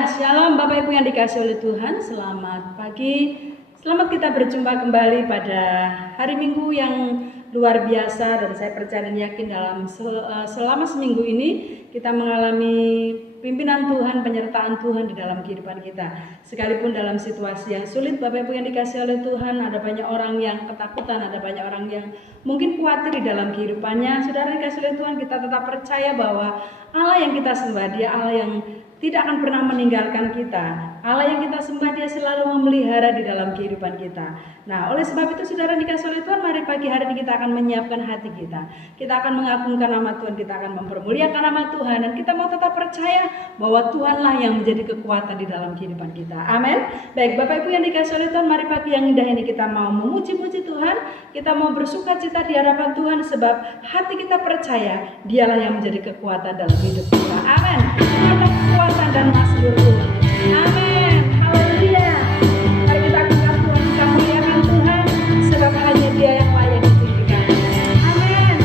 Shalom Bapak Ibu yang dikasihi oleh Tuhan. Selamat pagi. Selamat kita berjumpa kembali pada hari Minggu yang luar biasa. Dan saya percaya dan yakin dalam selama seminggu ini kita mengalami pimpinan Tuhan, penyertaan Tuhan di dalam kehidupan kita. Sekalipun dalam situasi yang sulit, Bapak Ibu yang dikasihi oleh Tuhan, ada banyak orang yang ketakutan, ada banyak orang yang mungkin khawatir di dalam kehidupannya. Saudara dikasihi oleh Tuhan, kita tetap percaya bahwa Allah yang kita sembah, Dia Allah yang tidak akan pernah meninggalkan kita. Allah yang kita sembah, Dia selalu memelihara di dalam kehidupan kita. Nah, oleh sebab itu saudara dikasihi oleh Tuhan, mari pagi hari ini kita akan menyiapkan hati kita. Kita akan mengagungkan nama Tuhan, kita akan mempermuliakan nama Tuhan, dan kita mau tetap percaya bahwa Tuhanlah yang menjadi kekuatan di dalam kehidupan kita. Amin. Baik, Bapak Ibu yang dikasihi oleh Tuhan, mari pagi yang indah ini kita mau memuji-muji Tuhan. Kita mau bersukacita di hadapan Tuhan, sebab hati kita percaya Dialah yang menjadi kekuatan dalam hidup kita. Amin. Kekuatan dan mazmur Tuhan. Amin. Haleluya. Mari kita agungkan Tuhan, kita muliakan Tuhan, sebab hanya Dia yang layak ditinggikan. Amin.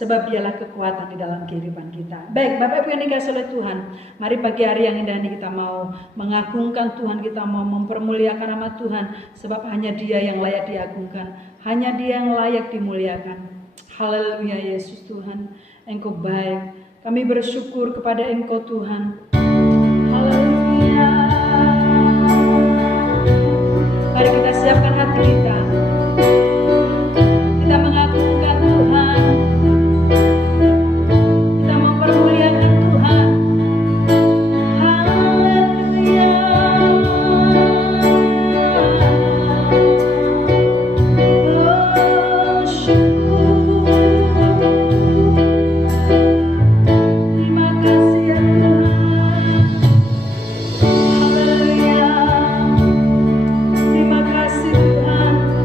Sebab Dialah kekuatan di dalam kehidupan kita. Baik, Bapak Ibu yang dikasihi oleh Tuhan, mari pagi hari yang indah ini kita mau mengagungkan Tuhan, kita mau mempermuliakan nama Tuhan, sebab hanya Dia yang layak diagungkan, hanya Dia yang layak dimuliakan. Haleluya Yesus Tuhan, Engkau baik, Kami bersyukur kepada Engkau Tuhan. Haleluya. Mari kita siapkan hati kita. Kita mengagungkan Tuhan. Kita mempermuliakan Tuhan. Haleluya. Terima kasih Tuhan.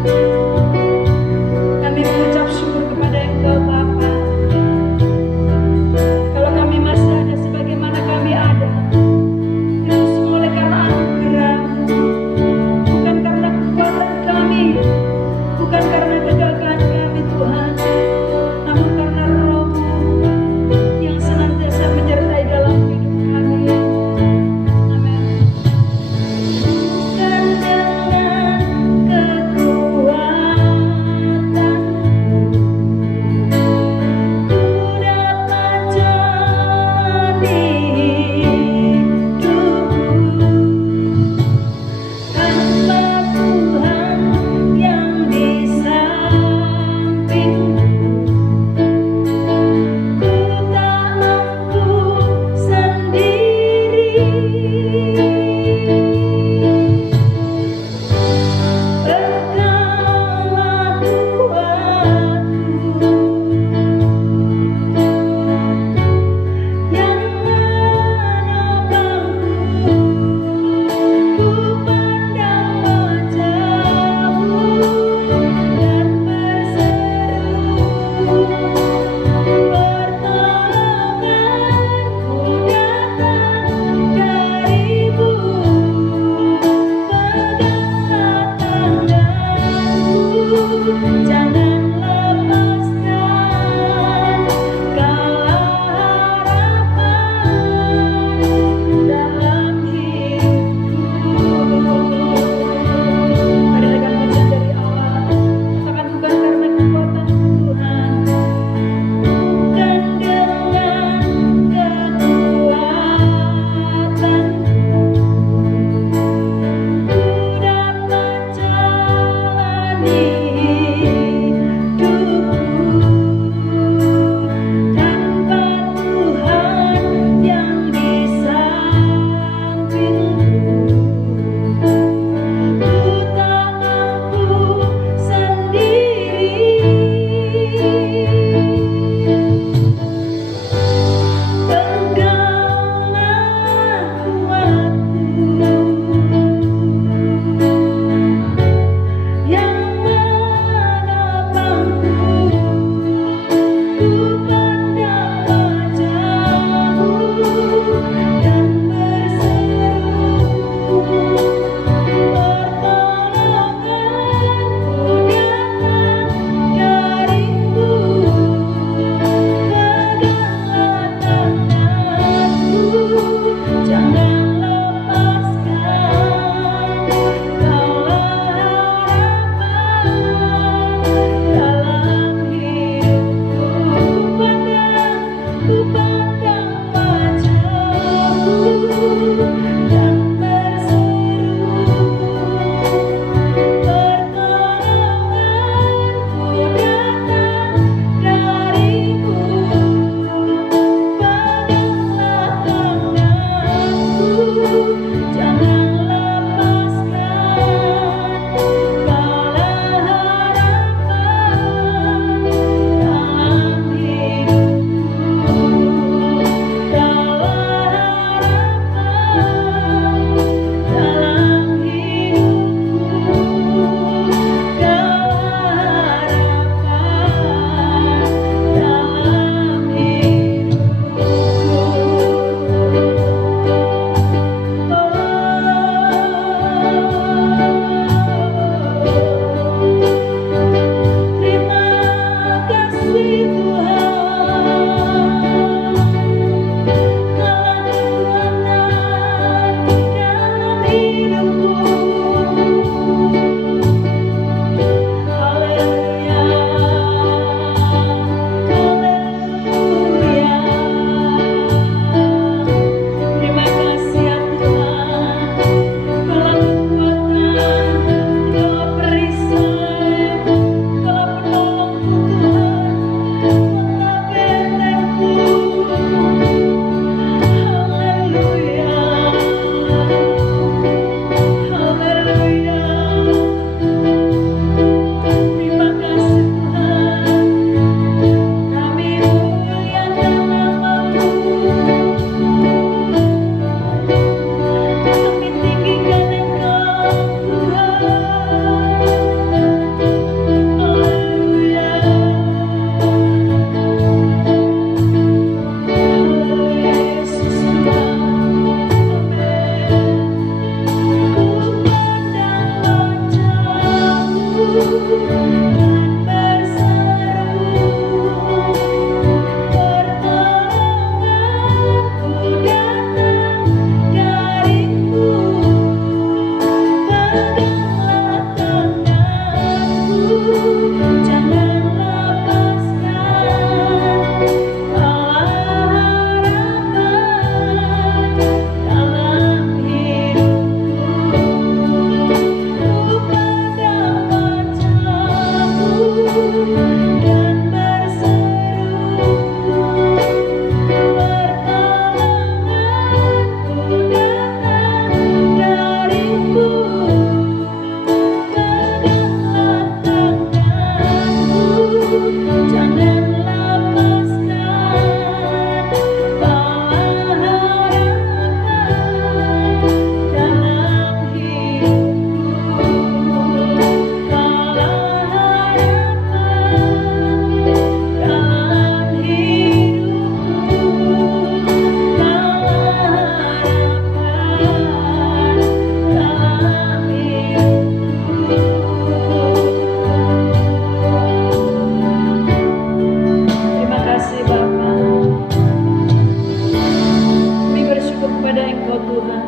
kepada Engkau Tuhan.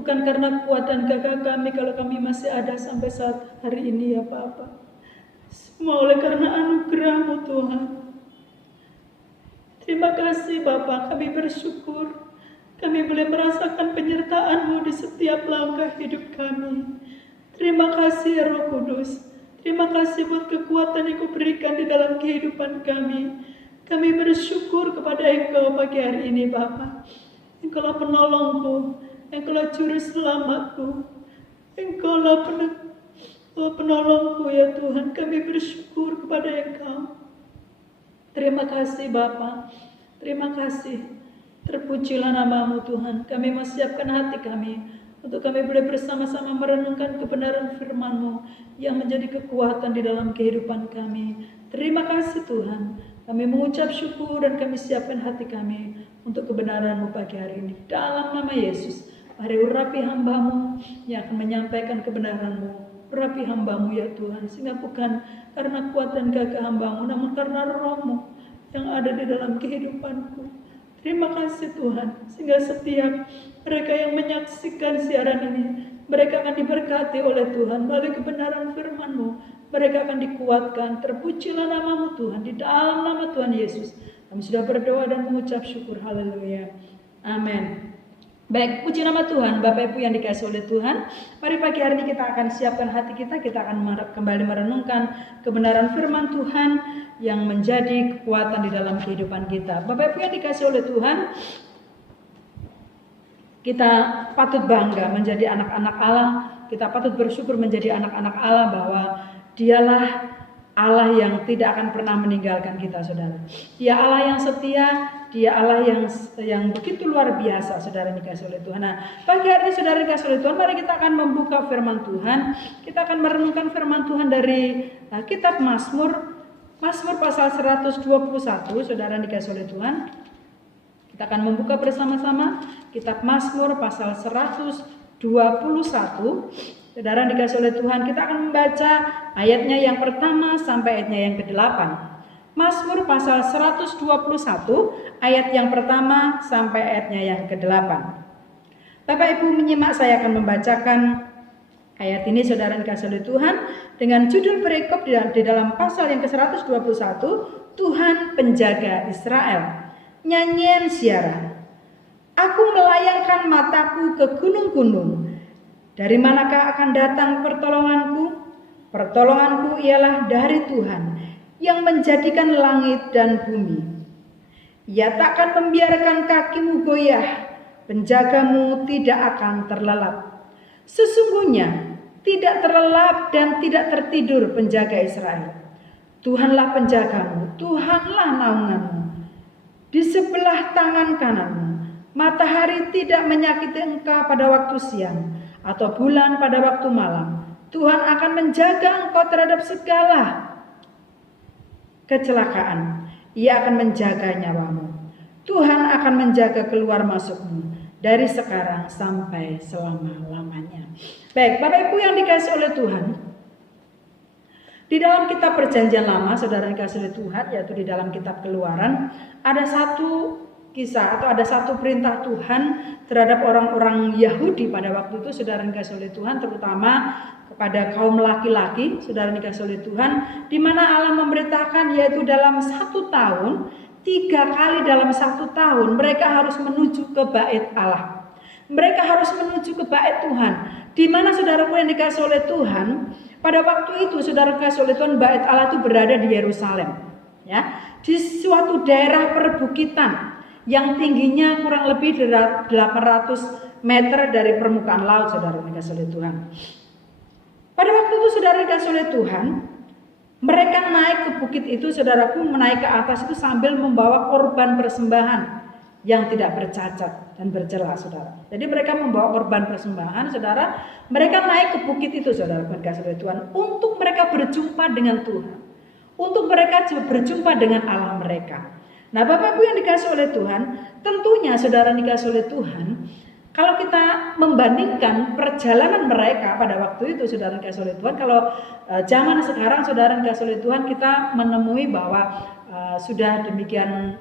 Bukan karena kuat dan gagah kami kalau kami masih ada sampai saat hari ini ya Bapa. Semua oleh karena anugerah-Mu Tuhan. Terima kasih Bapa, kami bersyukur. Kami boleh merasakan penyertaan-Mu di setiap langkah hidup kami. Terima kasih Roh Kudus. Terima kasih buat kekuatan yang Kau berikan di dalam kehidupan kami. Kami bersyukur kepada Engkau pagi hari ini Bapa. Engkaulah penolongku, Engkaulah juru selamatku, Engkaulah penolongku ya Tuhan. Kami bersyukur kepada Engkau. Terima kasih Bapa, terima kasih. Terpujilah nama-Mu Tuhan. Kami mau siapkan hati kami untuk kami boleh bersama-sama merenungkan kebenaran firman-Mu yang menjadi kekuatan di dalam kehidupan kami. Terima kasih Tuhan. Kami mengucap syukur dan kami siapkan hati kami untuk kebenaran-Mu pagi hari ini. Dalam nama Yesus, mari urapi hamba-Mu yang akan menyampaikan kebenaran-Mu. Urapi hamba-Mu ya Tuhan, sehingga bukan karena kuat dan gagah hamba-Mu, namun karena Roh-Mu yang ada di dalam kehidupanku. Terima kasih Tuhan, sehingga setiap mereka yang menyaksikan siaran ini, mereka akan diberkati oleh Tuhan melalui kebenaran firman-Mu. Mereka akan dikuatkan. Terpujilah nama-Mu Tuhan, di dalam nama Tuhan Yesus. Kami sudah berdoa dan mengucap syukur. Haleluya. Amin. Baik, puji nama Tuhan, Bapak Ibu yang dikasihi oleh Tuhan. Mari pagi hari ini kita akan siapkan hati kita akan kembali merenungkan kebenaran firman Tuhan yang menjadi kekuatan di dalam kehidupan kita. Bapak Ibu yang dikasihi oleh Tuhan, kita patut bangga menjadi anak-anak Allah. Kita patut bersyukur menjadi anak-anak Allah bahwa Dialah Allah yang tidak akan pernah meninggalkan kita, saudara. Dia Allah yang setia, Dia Allah yang begitu luar biasa, saudara dikasihi oleh Tuhan. Nah, pagi hari ini saudara dikasihi oleh Tuhan, mari kita akan membuka firman Tuhan. Kita akan merenungkan firman Tuhan dari kitab Mazmur pasal 121, saudara dikasihi oleh Tuhan. Kita akan membuka bersama-sama kitab Mazmur pasal 121. Saudara dikasihi oleh Tuhan, kita akan membaca ayatnya yang pertama sampai ayatnya yang ke-8. Mazmur pasal 121 ayat yang pertama sampai ayatnya yang ke-8. Bapak Ibu menyimak, saya akan membacakan ayat ini saudara dikasihi oleh Tuhan dengan judul perikop di dalam pasal yang ke-121, Tuhan penjaga Israel. Nyanyian siaran. Aku melayangkan mataku ke gunung-gunung. Dari manakah akan datang pertolonganku? Pertolonganku ialah dari Tuhan yang menjadikan langit dan bumi. Ia takkan membiarkan kakimu goyah, penjagamu tidak akan terlelap. Sesungguhnya tidak terlelap dan tidak tertidur penjaga Israel. Tuhanlah penjagamu, Tuhanlah naunganmu. Di sebelah tangan kananmu, matahari tidak menyakiti engkau pada waktu siang, atau bulan pada waktu malam. Tuhan akan menjaga engkau terhadap segala kecelakaan. Ia akan menjaga nyawamu. Tuhan akan menjaga keluar masukmu dari sekarang sampai selama-lamanya. Baik, Bapak Ibu yang dikasihi oleh Tuhan, di dalam kitab Perjanjian Lama, saudara dikasihi oleh Tuhan, yaitu di dalam kitab Keluaran, ada satu kisah atau ada satu perintah Tuhan terhadap orang-orang Yahudi pada waktu itu, saudara dikasihi oleh Tuhan, terutama kepada kaum laki-laki, saudara dikasihi oleh Tuhan, di mana Allah memberitakan yaitu dalam 1 tahun, 3 kali dalam 1 tahun mereka harus menuju ke bait Allah. Mereka harus menuju ke bait Tuhan. Di mana saudaraku yang dikasihi oleh Tuhan, pada waktu itu saudara dikasihi oleh Tuhan, bait Allah itu berada di Yerusalem, ya, di suatu daerah perbukitan yang tingginya kurang lebih 800 meter dari permukaan laut, saudara dikasihi oleh Tuhan. Pada waktu itu saudara dikasihi oleh Tuhan, mereka naik ke bukit itu, saudaraku, menaik ke atas itu sambil membawa korban persembahan yang tidak bercacat dan bercela, saudara. Jadi mereka membawa korban persembahan, saudara. Mereka naik ke bukit itu, saudara dikasihi oleh Tuhan, untuk mereka berjumpa dengan Tuhan, untuk mereka berjumpa dengan Allah mereka. Nah, Bapak Ibu yang dikasihi oleh Tuhan, tentunya saudara dikasihi oleh Tuhan, kalau kita membandingkan perjalanan mereka pada waktu itu, saudara dikasihi oleh Tuhan, kalau zaman sekarang saudara dikasihi oleh Tuhan, kita menemui bahwa sudah demikian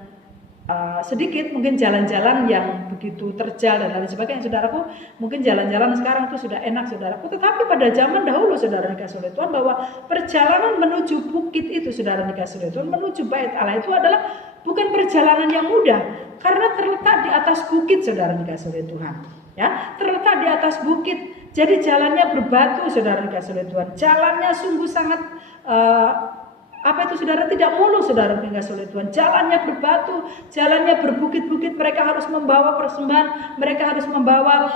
sedikit mungkin jalan-jalan yang begitu terjal dan lain sebagainya, saudaraku. Mungkin jalan-jalan sekarang itu sudah enak, saudaraku. Tetapi pada zaman dahulu, saudara dikasih oleh Tuhan, bahwa perjalanan menuju bukit itu, saudara dikasih oleh Tuhan, menuju bait Allah itu adalah bukan perjalanan yang mudah, karena terletak di atas bukit, saudara dikasih oleh Tuhan. Ya, terletak di atas bukit. Jadi jalannya berbatu, saudara dikasih oleh Tuhan. Jalannya sungguh sangat saudara, tidak mulus, saudara dikasih oleh Tuhan. Jalannya berbatu, jalannya berbukit-bukit. Mereka harus membawa persembahan, mereka harus membawa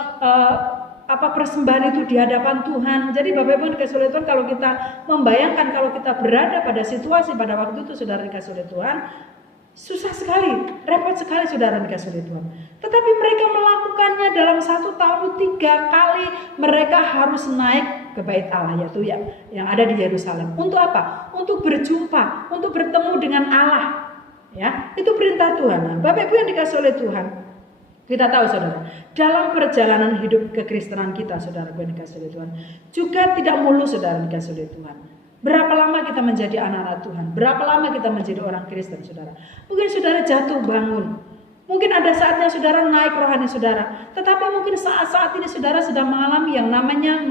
persembahan itu di hadapan Tuhan. Jadi Bapak Ibu dikasih oleh Tuhan, kalau kita membayangkan kalau kita berada pada situasi pada waktu itu, saudara dikasih oleh Tuhan, susah sekali, repot sekali, saudara dikasih oleh Tuhan. Tetapi mereka melakukannya dalam 1 tahun 3 kali. Mereka harus naik ke bait Allah, yaitu yang ada di Yerusalem. Untuk apa? Untuk berjumpa, untuk bertemu dengan Allah. Ya, itu perintah Tuhan. Nah, Bapak Ibu yang dikasih oleh Tuhan, kita tahu, saudara, dalam perjalanan hidup kekristenan kita, saudara yang dikasih oleh Tuhan, juga tidak mulus, saudara dikasih oleh Tuhan. Berapa lama kita menjadi anak-anak Tuhan? Berapa lama kita menjadi orang Kristen, saudara? Mungkin saudara jatuh bangun. Mungkin ada saatnya saudara naik rohani saudara. Tetapi mungkin saat-saat ini saudara sedang mengalami yang namanya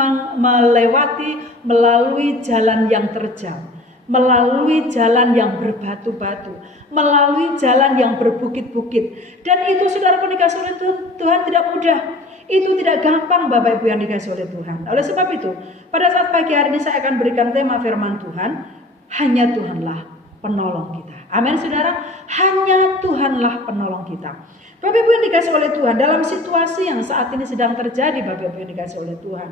melalui jalan yang terjal. Melalui jalan yang berbatu-batu. Melalui jalan yang berbukit-bukit. Dan itu saudara pun dikasih oleh Tuhan tidak mudah. Itu tidak gampang, Bapak Ibu yang dikasih oleh Tuhan. Oleh sebab itu, pada saat pagi hari ini saya akan berikan tema firman Tuhan, hanya Tuhanlah penolong kita. Amin, saudara. Hanya Tuhanlah penolong kita. Bapak Ibu yang dikasih oleh Tuhan, dalam situasi yang saat ini sedang terjadi, Bapak Ibu yang dikasih oleh Tuhan,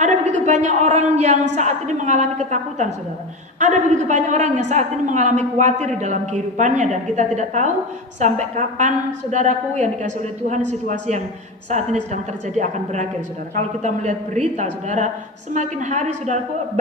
ada begitu banyak orang yang saat ini mengalami ketakutan, saudara. Ada begitu banyak orang yang saat ini mengalami khawatir di dalam kehidupannya. Dan kita tidak tahu sampai kapan, saudaraku yang dikasih oleh Tuhan, situasi yang saat ini sedang terjadi akan berakhir, saudara. Kalau kita melihat berita, saudara, semakin hari, saudaraku,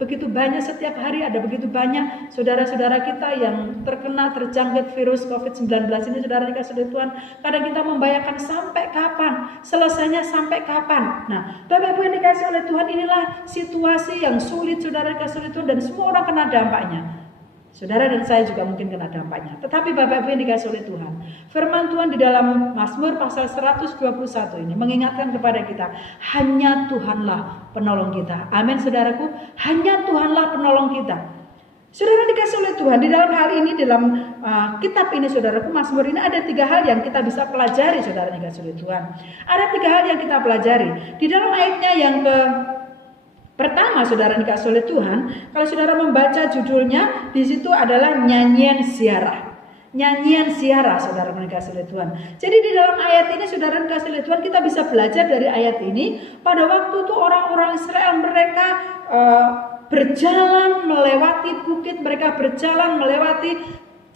begitu banyak setiap hari ada begitu banyak saudara-saudara kita yang terjangkit virus COVID-19 ini, saudara dikasih oleh Tuhan. Kadang kita membayangkan sampai kapan, selesainya sampai kapan. Nah, Bapak Ibu yang dikasih oleh Tuhan, inilah situasi yang sulit, saudara dikasih oleh Tuhan, dan semua orang kena dampaknya. Saudara dan saya juga mungkin kena dampaknya. Tetapi Bapak Ibu yang dikasih oleh Tuhan, firman Tuhan di dalam Mazmur pasal 121 ini mengingatkan kepada kita, hanya Tuhanlah penolong kita. Amin, saudaraku. Hanya Tuhanlah penolong kita. Saudara dikasih oleh Tuhan, di dalam hal ini, dalam kitab ini, saudaraku, Mazmur ini ada 3 hal yang kita bisa pelajari, saudara dikasih oleh Tuhan. Ada 3 hal yang kita pelajari. Di dalam ayatnya yang pertama, saudara dikasih oleh Tuhan, kalau saudara membaca judulnya, di situ adalah nyanyian ziarah. Nyanyian ziarah, saudara dikasih oleh Tuhan. Jadi di dalam ayat ini, saudara dikasih oleh Tuhan, kita bisa belajar dari ayat ini. Pada waktu itu orang-orang Israel, mereka berjalan melewati bukit, mereka berjalan melewati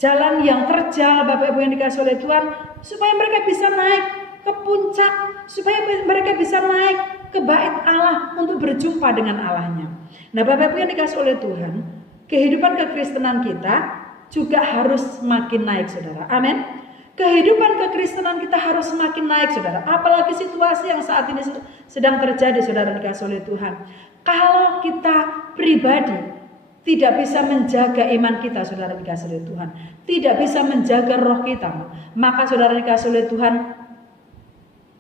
jalan yang terjal, Bapak Ibu yang dikasih oleh Tuhan, supaya mereka bisa naik ke puncak, supaya mereka bisa naik ke bait Allah untuk berjumpa dengan Allahnya. Nah, Bapak Ibu yang dikasih oleh Tuhan, kehidupan kekristenan kita juga harus semakin naik, saudara. Amin. Kehidupan kekristenan kita harus semakin naik, saudara. Apalagi situasi yang saat ini sedang terjadi, saudara dikasih oleh Tuhan. Kalau kita pribadi tidak bisa menjaga iman kita, saudara dikasih oleh Tuhan, tidak bisa menjaga roh kita, maka saudara dikasih oleh Tuhan,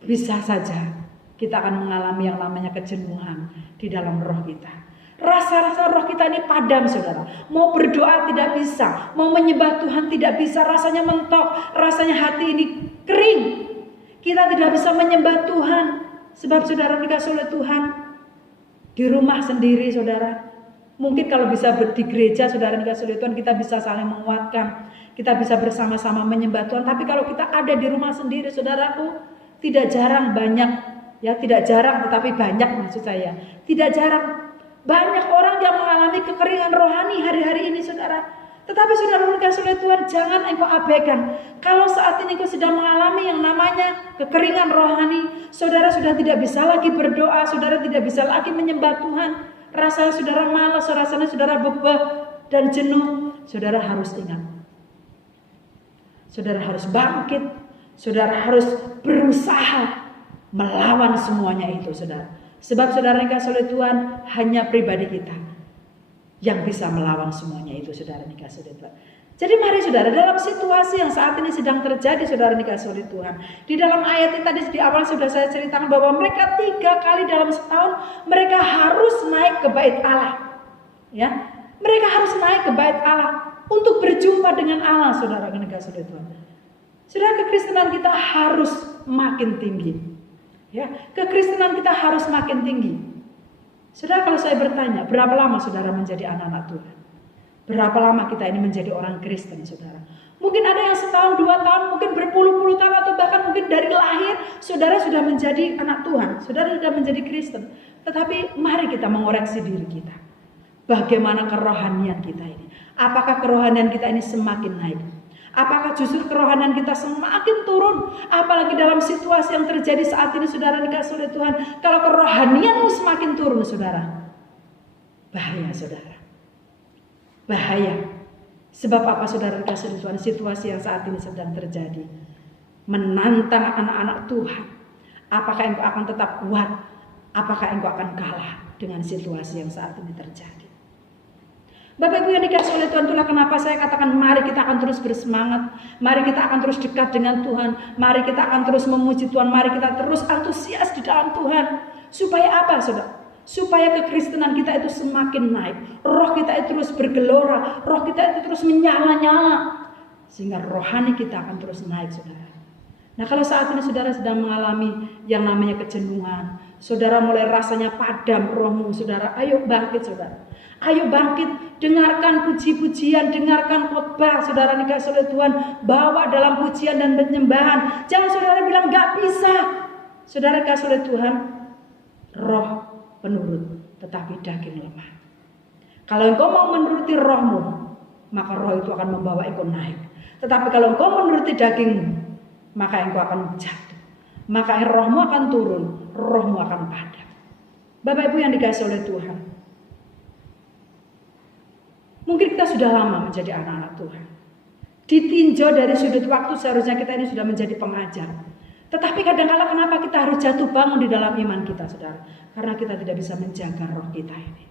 bisa saja kita akan mengalami yang namanya kejenuhan di dalam roh kita. Rasa-rasa roh kita ini padam, saudara. Mau berdoa tidak bisa, mau menyembah Tuhan tidak bisa, rasanya mentok, rasanya hati ini kering. Kita tidak bisa menyembah Tuhan, sebab saudara dikasih oleh Tuhan, di rumah sendiri, saudara. Mungkin kalau bisa di gereja, saudara dikasih oleh Tuhan, kita bisa saling menguatkan, kita bisa bersama-sama menyembah Tuhan. Tapi kalau kita ada di rumah sendiri, saudaraku, tidak jarang banyak, ya tidak jarang tetapi banyak, maksud saya, tidak jarang banyak orang yang mengalami kekeringan rohani hari-hari ini, saudara. Tetapi saudara dikasih oleh Tuhan, jangan engkau abaikan. Kalau saat ini engkau sedang mengalami yang namanya kekeringan rohani, saudara sudah tidak bisa lagi berdoa, saudara tidak bisa lagi menyembah Tuhan, rasanya saudara malas, rasanya saudara bebal dan jenuh, saudara harus ingat, saudara harus bangkit, saudara harus berusaha melawan semuanya itu, saudara. Sebab saudara dikasih oleh Tuhan, hanya pribadi kita yang bisa melawan semuanya itu, saudara dikasih oleh Tuhan. Jadi mari saudara, dalam situasi yang saat ini sedang terjadi, saudara dikasih oleh Tuhan. Di dalam ayat ini tadi di awal sudah saya ceritakan bahwa mereka 3 kali dalam setahun mereka harus naik ke bait Allah. Ya, mereka harus naik ke bait Allah untuk berjumpa dengan Allah, saudara dikasih oleh Tuhan. Saudara, kekristenan kita harus makin tinggi. Ya, kekristenan kita harus makin tinggi. Saudara, kalau saya bertanya, berapa lama saudara menjadi anak-anak Tuhan? Berapa lama kita ini menjadi orang Kristen, saudara? Mungkin ada yang setahun, 2 tahun, mungkin berpuluh-puluh tahun, atau bahkan mungkin dari lahir saudara sudah menjadi anak Tuhan, saudara sudah menjadi Kristen. Tetapi mari kita mengoreksi diri kita. Bagaimana kerohanian kita ini? Apakah kerohanian kita ini semakin naik? Apakah justru kerohanian kita semakin turun? Apalagi dalam situasi yang terjadi saat ini, saudara dikasih oleh Tuhan. Kalau kerohanianmu semakin turun, saudara, bahaya, saudara. Bahaya. Sebab apa, saudara dikasih Tuhan? Situasi yang saat ini sedang terjadi menantang anak-anak Tuhan. Apakah engkau akan tetap kuat? Apakah engkau akan kalah dengan situasi yang saat ini terjadi? Bapak Ibu yang dikasih oleh Tuhan, itulah kenapa saya katakan mari kita akan terus bersemangat. Mari kita akan terus dekat dengan Tuhan. Mari kita akan terus memuji Tuhan. Mari kita terus antusias di dalam Tuhan. Supaya apa, saudara? Supaya kekristenan kita itu semakin naik. Roh kita itu terus bergelora. Roh kita itu terus menyala-nyala. Sehingga rohani kita akan terus naik, saudara. Nah, kalau saat ini saudara sedang mengalami yang namanya kejenuhan. Saudara mulai rasanya padam rohmu, saudara. Ayo bangkit, saudara. Ayo bangkit. Dengarkan puji-pujian. Dengarkan khotbah, saudara dikasih oleh Tuhan. Bawa dalam pujian dan penyembahan. Jangan saudara bilang gak bisa. Saudara dikasih oleh Tuhan. Roh penurut, tetapi daging lemah. Kalau engkau mau menuruti rohmu, maka roh itu akan membawa engkau naik. Tetapi kalau engkau menuruti dagingmu, maka engkau akan jatuh. Maka rohmu akan turun, rohmu akan padam. Bapak Ibu yang dikasih oleh Tuhan, mungkin kita sudah lama menjadi anak-anak Tuhan. Ditinjau dari sudut waktu seharusnya kita ini sudah menjadi pengajar. Tetapi kadang-kala kenapa kita harus jatuh bangun di dalam iman kita, saudara? Karena kita tidak bisa menjaga roh kita ini.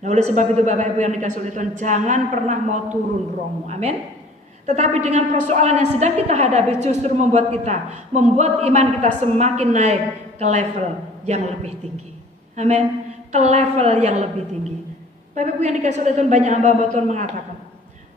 Nah, oleh sebab itu Bapak Ibu yang dikasih oleh Tuhan, jangan pernah mau turun rohmu. Amin. Tetapi dengan persoalan yang sedang kita hadapi justru membuat iman kita semakin naik ke level yang lebih tinggi. Amin. Ke level yang lebih tinggi. Bapak Ibu yang dikasih oleh Tuhan, banyak hamba-hamba Tuhan mengatakan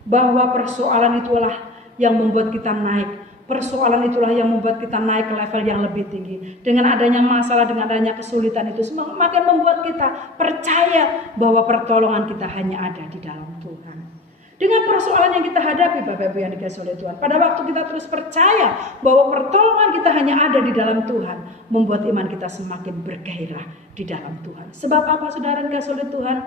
bahwa persoalan itulah yang membuat kita naik. Persoalan itulah yang membuat kita naik ke level yang lebih tinggi. Dengan adanya masalah, dengan adanya kesulitan itu semakin membuat kita percaya bahwa pertolongan kita hanya ada di dalam Tuhan. Dengan persoalan yang kita hadapi, Bapak Ibu yang dikasih oleh Tuhan, pada waktu kita terus percaya bahwa pertolongan kita hanya ada di dalam Tuhan, membuat iman kita semakin bergairah di dalam Tuhan. Sebab apa, saudara dikasih oleh Tuhan?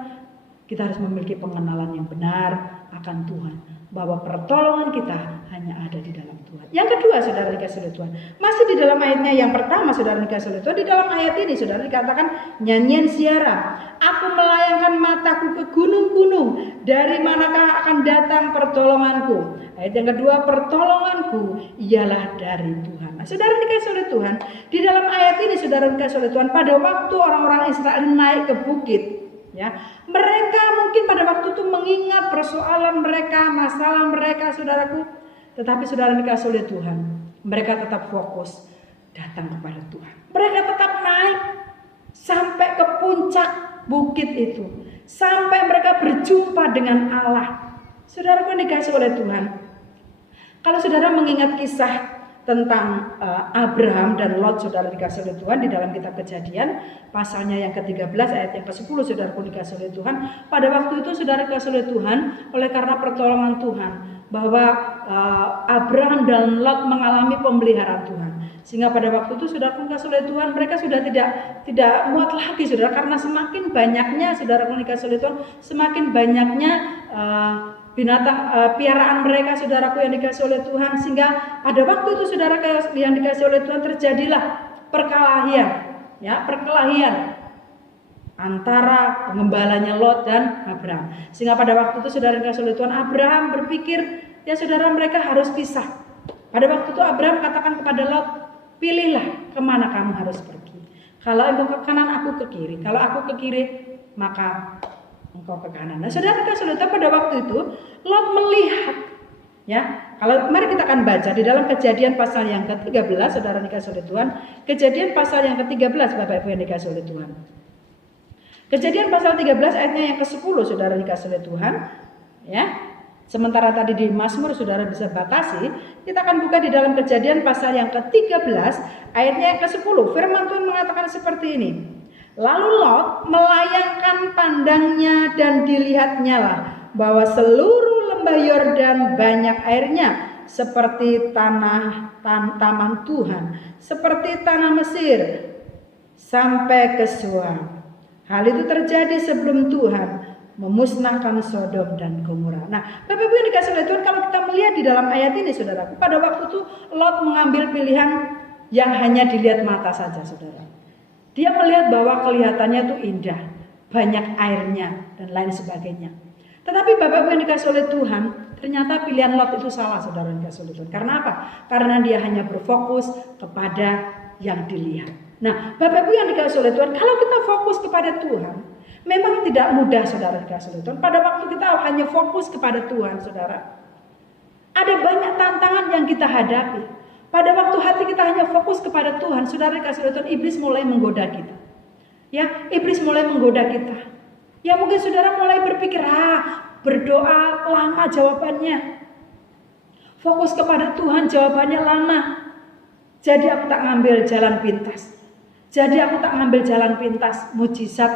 Kita harus memiliki pengenalan yang benar akan Tuhan, bahwa pertolongan kita hanya ada di dalam Tuhan. Yang kedua, saudara dikasih oleh Tuhan, masih di dalam ayatnya yang pertama, saudara dikasih oleh Tuhan, di dalam ayat ini saudara dikatakan nyanyian siara. Aku melayangkan mataku ke gunung-gunung, dari manakah akan datang pertolonganku? Ayat yang kedua, pertolonganku ialah dari Tuhan. Nah, saudara dikasih oleh Tuhan, di dalam ayat ini saudara dikasih oleh Tuhan, pada waktu orang-orang Israel naik ke bukit, ya, mereka mungkin pada waktu itu mengingat persoalan mereka, masalah mereka, saudaraku. Tetapi saudara dikasih oleh Tuhan, mereka tetap fokus datang kepada Tuhan. Mereka tetap naik sampai ke puncak bukit itu, sampai mereka berjumpa dengan Allah. Saudaraku dikasih oleh Tuhan, kalau saudara mengingat kisah tentang Abraham dan Lot, saudara dikasih oleh Tuhan di dalam kitab Kejadian pasalnya yang ke-13 ayat yang ke-10, saudara pun dikasih oleh Tuhan. Pada waktu itu saudara dikasih oleh Tuhan oleh karena pertolongan Tuhan, bahwa Abraham dan Lot mengalami pemeliharaan Tuhan, sehingga pada waktu itu saudara pun dikasih oleh Tuhan, mereka sudah tidak muat lagi, saudara, karena semakin banyaknya, saudara pun dikasih oleh Tuhan, semakin banyaknya binatang piaraan mereka, saudaraku yang dikasih oleh Tuhan, sehingga pada waktu itu saudara yang dikasih oleh Tuhan terjadilah perkelahian, ya, perkelahian antara pengembalanya Lot dan Abraham. Sehingga pada waktu itu saudara dikasih oleh Tuhan, Abraham berpikir, ya saudara, mereka harus pisah. Pada waktu itu Abraham katakan kepada Lot, pilihlah kemana kamu harus pergi. Kalau engkau ke kanan, aku ke kiri. Kalau aku ke kiri, maka engkau ke kanan. Nah, saudara dikasih oleh Tuhan, pada waktu itu Lot melihat Ya, kalau mari kita akan baca di dalam Kejadian pasal yang ke-13, saudara dikasih oleh Tuhan. Kejadian pasal yang ke-13, Bapak Ibu yang dikasih oleh Tuhan. Kejadian pasal 13 ayatnya yang ke-10, saudara dikasih oleh Tuhan. Ya, sementara tadi di Mazmur saudara bisa batasi, kita akan buka di dalam Kejadian pasal yang ke-13 ayatnya yang ke-10. Firman Tuhan mengatakan seperti ini. Lalu Lot melayangkan pandangnya dan dilihatnya lah bahwa seluruh lembah Yordan banyak airnya seperti taman Tuhan, seperti tanah Mesir sampai ke Suam. Hal itu terjadi sebelum Tuhan memusnahkan Sodom dan Gomora. Nah, Bapak Ibu yang dikasih oleh Tuhan, kalau kita melihat di dalam ayat ini, saudaraku, pada waktu itu Lot mengambil pilihan yang hanya dilihat mata saja, saudara. Dia melihat bahwa kelihatannya itu indah, banyak airnya dan lain sebagainya. Tetapi Bapak Ibu yang dikasih oleh Tuhan, ternyata pilihan Lot itu salah, saudara yang dikasih oleh Tuhan. Karena apa? Karena dia hanya berfokus kepada yang dilihat. Nah, Bapak Ibu yang dikasih oleh Tuhan, kalau kita fokus kepada Tuhan, memang tidak mudah, saudara dikasih oleh Tuhan. Pada waktu kita hanya fokus kepada Tuhan, saudara, ada banyak tantangan yang kita hadapi. Pada waktu hati kita hanya fokus kepada Tuhan, saudara dikasih oleh Tuhan, iblis mulai menggoda kita. Ya, iblis mulai menggoda kita. Ya, mungkin saudara mulai berpikir, berdoa lama jawabannya. Fokus kepada Tuhan jawabannya lama. Jadi aku tak ngambil jalan pintas. Jadi aku tak ngambil jalan pintas, mujizat,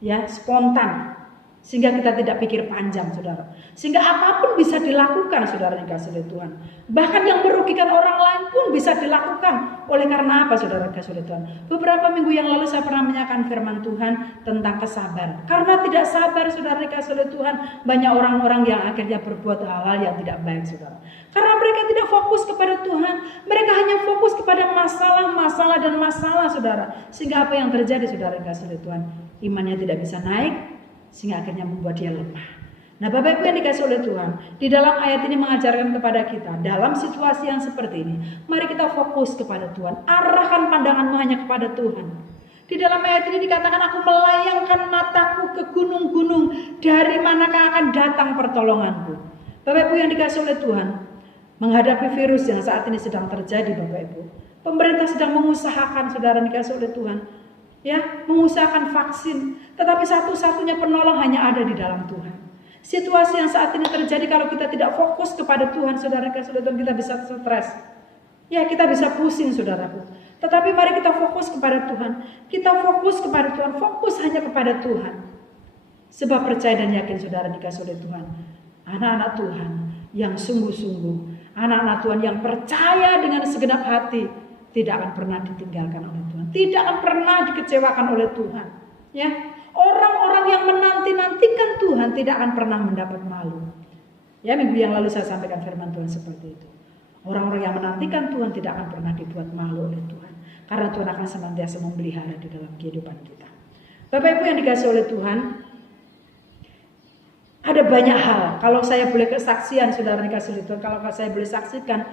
ya, spontan. Sehingga kita tidak pikir panjang, saudara. Sehingga apapun bisa dilakukan, saudara dikasih oleh Tuhan. Bahkan yang merugikan orang lain pun bisa dilakukan. Oleh karena apa, saudara dikasih oleh Tuhan? Beberapa minggu yang lalu saya pernah menyampaikan firman Tuhan tentang kesabaran. Karena tidak sabar, saudara dikasih oleh Tuhan, banyak orang-orang yang akhirnya berbuat hal-hal yang tidak baik, saudara. Karena mereka tidak fokus kepada Tuhan. Mereka hanya fokus kepada masalah dan masalah, saudara. Sehingga apa yang terjadi, saudara dikasih oleh Tuhan? Imannya tidak bisa naik, sehingga akhirnya membuat dia lemah. Nah, Bapak Ibu yang dikasih oleh Tuhan, di dalam ayat ini mengajarkan kepada kita, dalam situasi yang seperti ini, mari kita fokus kepada Tuhan. Arahkan pandanganmu hanya kepada Tuhan. Di dalam ayat ini dikatakan, aku melayangkan mataku ke gunung-gunung, dari manakah akan datang pertolonganku. Bapak Ibu yang dikasih oleh Tuhan, menghadapi virus yang saat ini sedang terjadi, Bapak Ibu, pemerintah sedang mengusahakan, saudara dikasih oleh Tuhan, ya, mengusahakan vaksin, tetapi satu-satunya penolong hanya ada di dalam Tuhan. Situasi yang saat ini terjadi, kalau kita tidak fokus kepada Tuhan, saudara dikasih oleh Tuhan, kita bisa stres. Ya, kita bisa pusing, saudaraku. Tetapi mari kita fokus kepada Tuhan. Kita fokus kepada Tuhan, fokus hanya kepada Tuhan. Sebab percaya dan yakin, saudara dikasih oleh Tuhan, anak-anak Tuhan yang sungguh-sungguh, anak-anak Tuhan yang percaya dengan segenap hati, tidak akan pernah ditinggalkan oleh Tuhan, tidak akan pernah dikecewakan oleh Tuhan. Ya, orang-orang yang menanti-nantikan Tuhan tidak akan pernah mendapat malu. Ya, minggu yang lalu saya sampaikan firman Tuhan seperti itu. Orang-orang yang menantikan Tuhan tidak akan pernah dibuat malu oleh Tuhan, karena Tuhan akan senantiasa memelihara di dalam kehidupan kita. Bapak Ibu yang dikasih oleh Tuhan, ada banyak hal. Kalau saya boleh kesaksian, saudara dikasih oleh Tuhan, kalau saya boleh saksikan,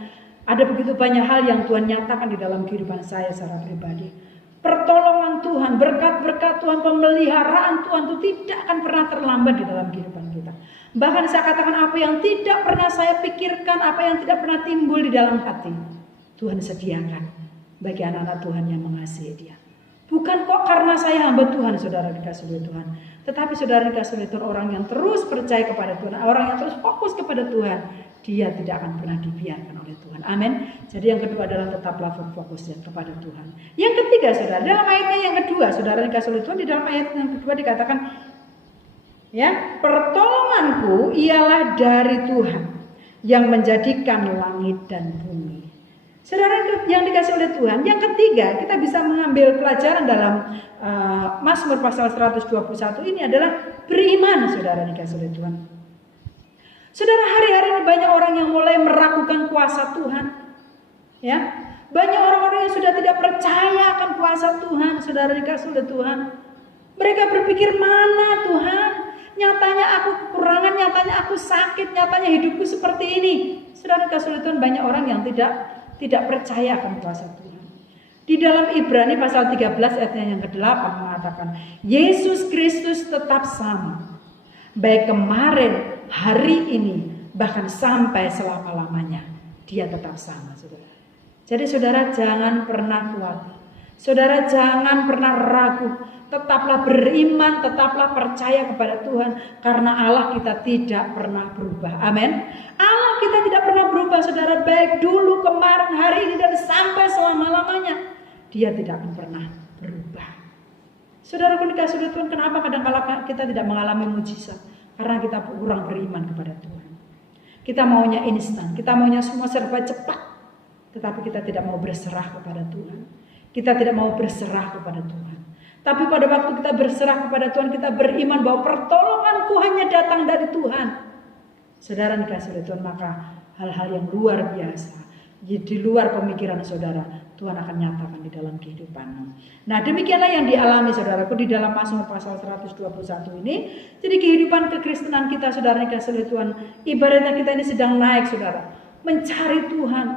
ada begitu banyak hal yang Tuhan nyatakan di dalam kehidupan saya secara pribadi. Pertolongan Tuhan, berkat-berkat Tuhan, pemeliharaan Tuhan itu tidak akan pernah terlambat di dalam kehidupan kita. Bahkan saya katakan, apa yang tidak pernah saya pikirkan, apa yang tidak pernah timbul di dalam hati, Tuhan sediakan bagi anak-anak Tuhan yang mengasihi Dia. Bukan kok karena saya hamba Tuhan, saudara dikasih oleh Tuhan, tetapi saudara dikasih oleh Tuhan, orang yang terus percaya kepada Tuhan, orang yang terus fokus kepada Tuhan, dia tidak akan pernah dibiarkan oleh Tuhan. Amin. Jadi yang kedua adalah tetaplah fokus kepada Tuhan. Yang ketiga, saudara, dalam ayatnya yang kedua, saudara dikasih oleh Tuhan, di dalam ayat yang kedua dikatakan, ya, pertolonganku ialah dari Tuhan yang menjadikan langit dan bumi. Saudara yang dikasih oleh Tuhan, yang ketiga kita bisa mengambil pelajaran dalam Mazmur pasal 121 ini adalah beriman, saudara dikasih oleh Tuhan. Saudara, hari-hari ini banyak orang yang mulai meragukan kuasa Tuhan. Ya, banyak orang-orang yang sudah tidak percaya akan kuasa Tuhan, saudara dikasih oleh Tuhan. Mereka berpikir, mana Tuhan? Nyatanya aku kekurangan, nyatanya aku sakit, nyatanya hidupku seperti ini. Saudara dikasih oleh Tuhan, banyak orang yang tidak percaya akan kuasa Tuhan. Di dalam Ibrani pasal 13 ayatnya yang ke-8 mengatakan, Yesus Kristus tetap sama, baik kemarin, hari ini, bahkan sampai selama-lamanya. Dia tetap sama, saudara. Jadi saudara jangan pernah khawatir. Saudara jangan pernah ragu. Tetaplah beriman, tetaplah percaya kepada Tuhan. Karena Allah kita tidak pernah berubah. Amin. Allah kita tidak pernah berubah, saudara. Baik dulu, kemarin, hari ini, dan sampai selama-lamanya. Dia tidak akan pernah berubah. Saudara dikasih oleh Tuhan, kenapa kadang-kala kita tidak mengalami mujizat? Karena kita kurang beriman kepada Tuhan. Kita maunya instan, kita maunya semua serba cepat. Tetapi kita tidak mau berserah kepada Tuhan. Kita tidak mau berserah kepada Tuhan. Tapi pada waktu kita berserah kepada Tuhan, kita beriman bahwa pertolonganku hanya datang dari Tuhan. Saudara dikasih oleh Tuhan, maka hal-hal yang luar biasa, di luar pemikiran saudara, Tuhan akan nyatakan di dalam kehidupanmu. Nah, demikianlah yang dialami saudaraku di dalam Mazmur pasal 121 ini. Jadi kehidupan kekristenan kita, saudara dikasih oleh Tuhan, ibaratnya kita ini sedang naik, saudara, mencari Tuhan.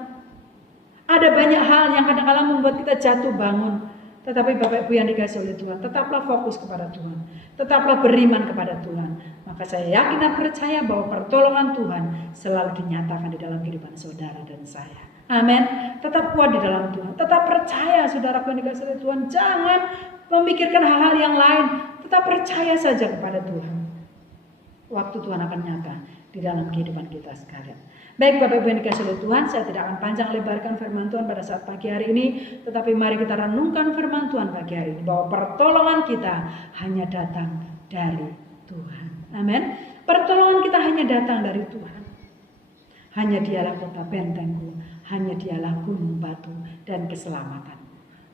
Ada banyak hal yang kadang-kadang membuat kita jatuh bangun. Tetapi Bapak Ibu yang dikasih oleh Tuhan, tetaplah fokus kepada Tuhan. Tetaplah beriman kepada Tuhan. Maka saya yakin dan percaya bahwa pertolongan Tuhan selalu dinyatakan di dalam kehidupan saudara dan saya. Amin. Tetap kuat di dalam Tuhan. Tetap percaya saudara yang dikasih oleh Tuhan. Jangan memikirkan hal-hal yang lain. Tetap percaya saja kepada Tuhan. Waktu Tuhan akan nyata di dalam kehidupan kita sekalian. Baik Bapak Ibu yang dikasih oleh Tuhan, saya tidak akan panjang lebarkan firman Tuhan pada saat pagi hari ini. Tetapi mari kita renungkan firman Tuhan pagi hari ini. Bahwa pertolongan kita hanya datang dari Tuhan. Amin. Pertolongan kita hanya datang dari Tuhan. Hanya dialah kota bentengku. Hanya dialah gunung batu dan keselamatan.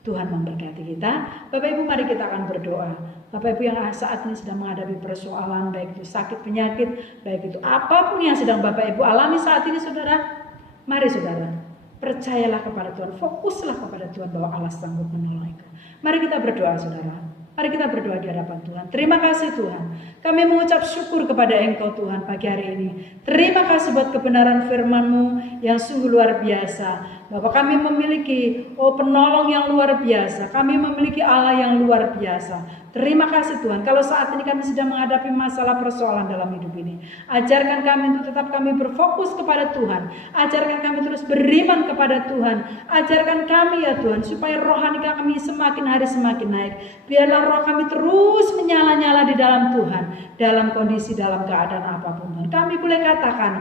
Tuhan memberkati kita. Bapak Ibu mari kita akan berdoa. Bapak Ibu yang saat ini sedang menghadapi persoalan, baik itu sakit penyakit, baik itu apapun yang sedang Bapak Ibu alami saat ini saudara. Mari saudara, percayalah kepada Tuhan, fokuslah kepada Tuhan bahwa Allah sanggup menolong engkau. Mari kita berdoa saudara. Mari kita berdoa di hadapan Tuhan. Terima kasih Tuhan. Kami mengucap syukur kepada Engkau Tuhan pagi hari ini. Terima kasih buat kebenaran firman-Mu yang sungguh luar biasa. Bapak kami memiliki penolong yang luar biasa. Kami memiliki Allah yang luar biasa. Terima kasih Tuhan. Kalau saat ini kami sedang menghadapi masalah persoalan dalam hidup ini. Ajarkan kami untuk tetap kami berfokus kepada Tuhan. Ajarkan kami terus beriman kepada Tuhan. Ajarkan kami ya Tuhan. Supaya rohani kami semakin hari semakin naik. Biarlah roh kami terus menyala-nyala di dalam Tuhan. Dalam kondisi, dalam keadaan apapun Tuhan. Kami boleh katakan,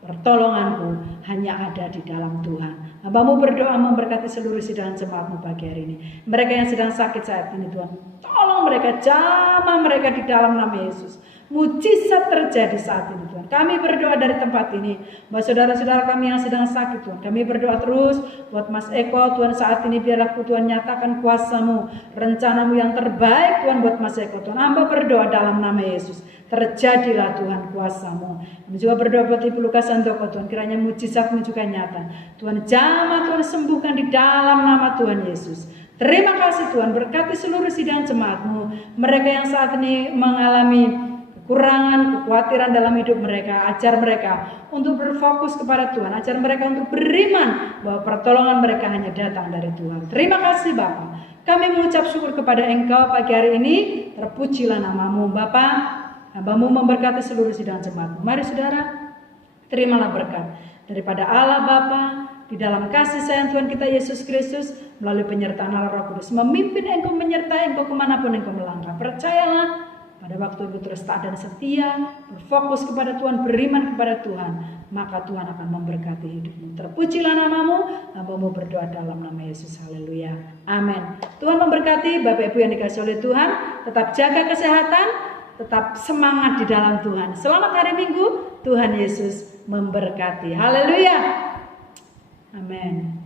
pertolonganku hanya ada di dalam Tuhan. Hamba-Mu berdoa memberkati seluruh sidang jemaat-Mu pagi hari ini. Mereka yang sedang sakit saat ini Tuhan, tolong mereka, jamah mereka di dalam nama Yesus. Mujizat terjadi saat ini Tuhan. Kami berdoa dari tempat ini buat saudara-saudara kami yang sedang sakit Tuhan. Kami berdoa terus buat Mas Eko Tuhan, saat ini biarlah Tuhan nyatakan kuasa-Mu, rencana-Mu yang terbaik Tuhan buat Mas Eko Tuhan. Hamba berdoa dalam nama Yesus. Terjadilah Tuhan kuasa-Mu. Kami juga berdoa buat Ibu Lukas Santoko Tuhan. Kiranya mujizat-Mu juga nyata. Tuhan jamah, Tuhan sembuhkan di dalam nama Tuhan Yesus. Terima kasih Tuhan. Berkati seluruh sidang jemaat-Mu. Mereka yang saat ini mengalami kekurangan, kekhawatiran dalam hidup mereka. Ajar mereka untuk berfokus kepada Tuhan. Ajar mereka untuk beriman bahwa pertolongan mereka hanya datang dari Tuhan. Terima kasih Bapa. Kami mengucap syukur kepada Engkau pagi hari ini. Terpujilah nama-Mu Bapa. Hamba-Mu memberkati seluruh sidang jemaat. Mari saudara, terimalah berkat daripada Allah Bapa di dalam kasih sayang Tuhan kita Yesus Kristus melalui penyertaan Allah Roh Kudus. Memimpin engkau, menyertai engkau kemanapun engkau melangkah. Percayalah pada waktu engkau terus taat dan setia, berfokus kepada Tuhan, beriman kepada Tuhan, maka Tuhan akan memberkati hidupmu. Terpujilah nama-Mu. Hamba-Mu berdoa dalam nama Yesus. Haleluya. Amin. Tuhan memberkati Bapak Ibu yang dikasihi oleh Tuhan. Tetap jaga kesehatan. Tetap semangat di dalam Tuhan. Selamat hari Minggu. Tuhan Yesus memberkati. Haleluya. Amin.